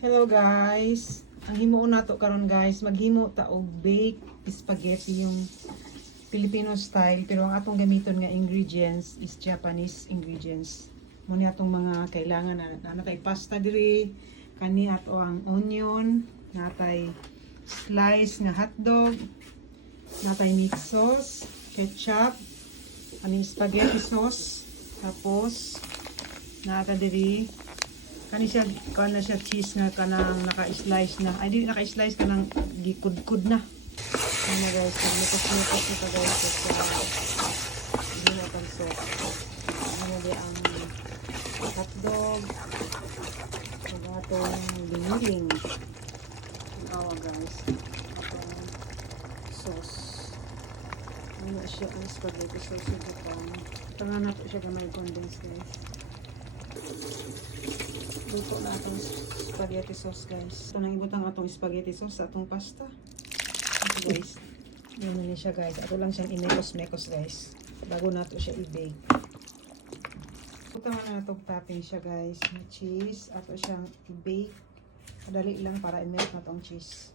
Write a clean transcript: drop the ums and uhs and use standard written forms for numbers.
Hello guys. Ang himo nato karon guys, maghimo ta og baked spaghetti yung Filipino style pero ang atong gamiton nga ingredients is Japanese ingredients. Muni atong mga kailangan na natay pasta diri, kani ato ang onion, natay slice nga hotdog, natay meat sauce, ketchup, aning spaghetti sauce, tapos nata diri kani siya kana siya cheese nga kanang naka-slice na ay di naka-slice kanang gikud-kud na. Ano guys, naglutos-lutos ito guys sa hindi na pang sauce. Ano di ang hotdog ug atong biniling. Awa guys, atong sauce. Ano siya ang spaghetti sauce ito pang na po siya gamay condensed guys. Luto na atong spaghetti sauce guys. Ito nang ibutang atong spaghetti sauce sa atong pasta. Ito guys. Yan na siya guys. Ato lang siyang inekos-mekos guys. Bago nato siya i-bake. Butang na natong topping siya guys. May cheese. Ato siyang i-bake. Madali lang para i-melt na tong cheese.